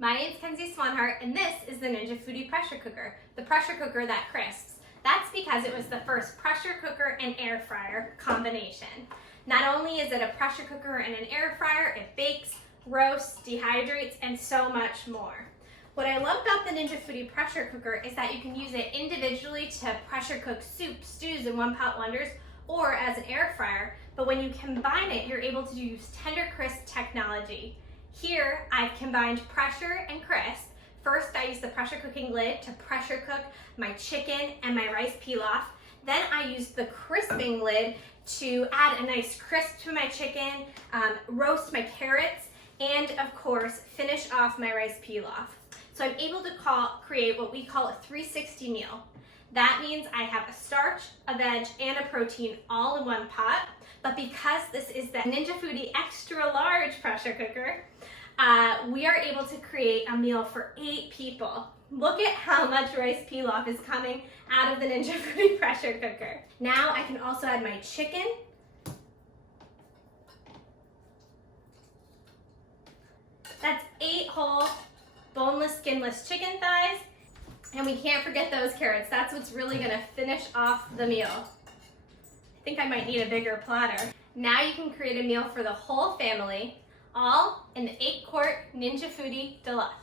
My name's Kenzie Swanhart, and this is the Ninja Foodi Pressure Cooker, the pressure cooker that crisps. That's because it was the first pressure cooker and air fryer combination. Not only is it a pressure cooker and an air fryer, it bakes, roasts, dehydrates, and so much more. What I love about the Ninja Foodi Pressure Cooker is that you can use it individually to pressure cook soups, stews, and one-pot wonders, or as an air fryer, but when you combine it, you're able to use TenderCrisp Technology. Here, I've combined pressure and crisp. First, I use the pressure cooking lid to pressure cook my chicken and my rice pilaf. Then I use the crisping lid to add a nice crisp to my chicken, roast my carrots, and of course, finish off my rice pilaf. So I'm able to create what we call a 360 meal. That means I have a starch, a veg, and a protein all in one pot. But because this is the Ninja Foodi Extra Large Pressure Cooker, we are able to create a meal for 8 people. Look at how much rice pilaf is coming out of the Ninja Foodi Pressure Cooker. Now I can also add my chicken. That's 8 whole, boneless, skinless chicken thighs. And we can't forget those carrots. That's what's really gonna finish off the meal. I think I might need a bigger platter. Now you can create a meal for the whole family, all in the 8-quart Ninja Foodi Deluxe.